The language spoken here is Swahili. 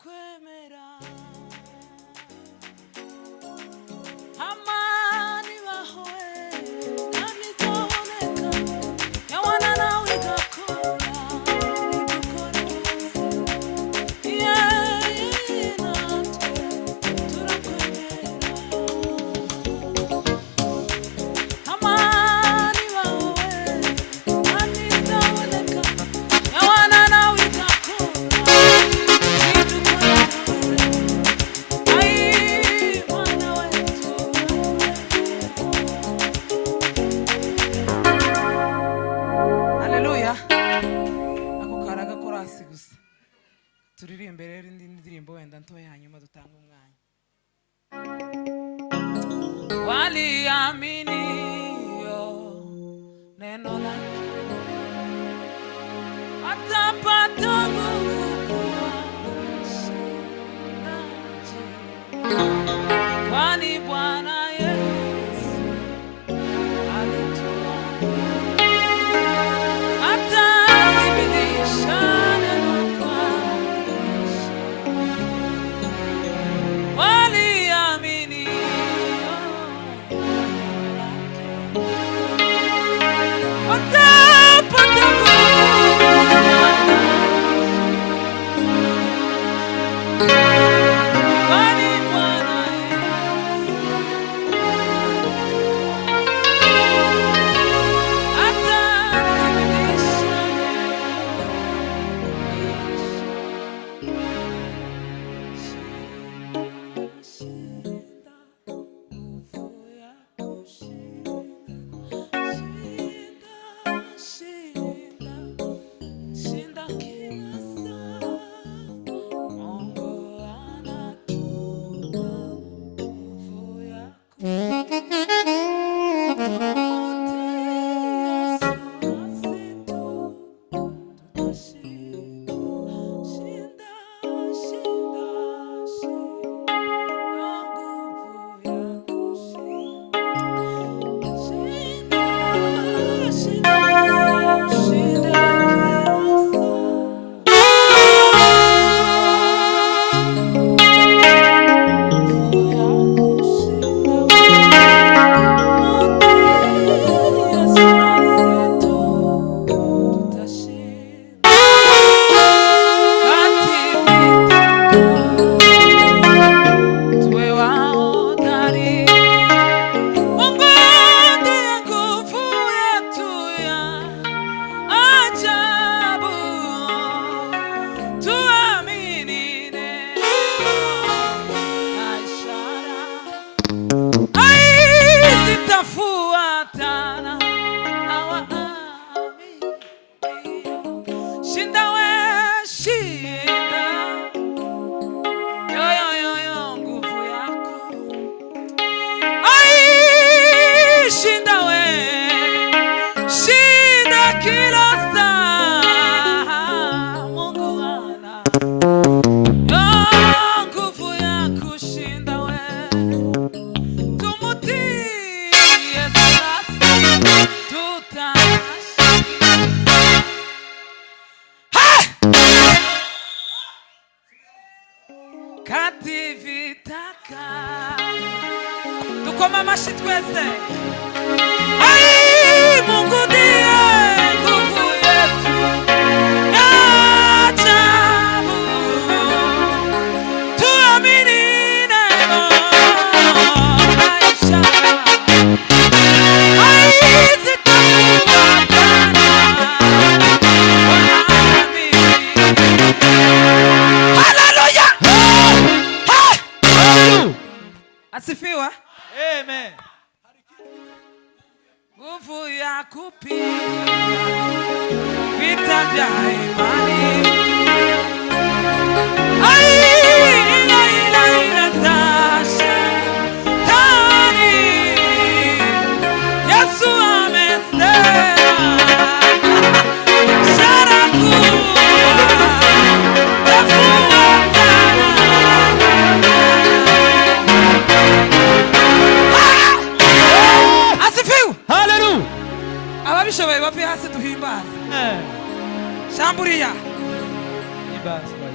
turakwemera amani bahoe kandi zaboneka yawana nawe igakora idukora natwe turakwemera amani bahoe kandi zaboneka yawana nawe igakora turirimbe rero indi ndirimbo wenda ntoya hanyuma dutanga umwanya. Waliamini neno lake watapata nguvu kuwashinda kwani Bwana Yesu alitoa atazidisha neno kwa waliamini watapata nguvu kwani Bwana Yesu atazidisha kativitaka tukoma mashi twese. Ai Mungu ndiye nguvu yetu ya ajabu, tuamini neno maisha asifiwa. Amen. Nguvu ya kupiga vita vya imani. Ai ila zashe tani Yesu amesema sharaku ababishoboye bapi hasi duhimbaza. Shamburiya. Ibasa.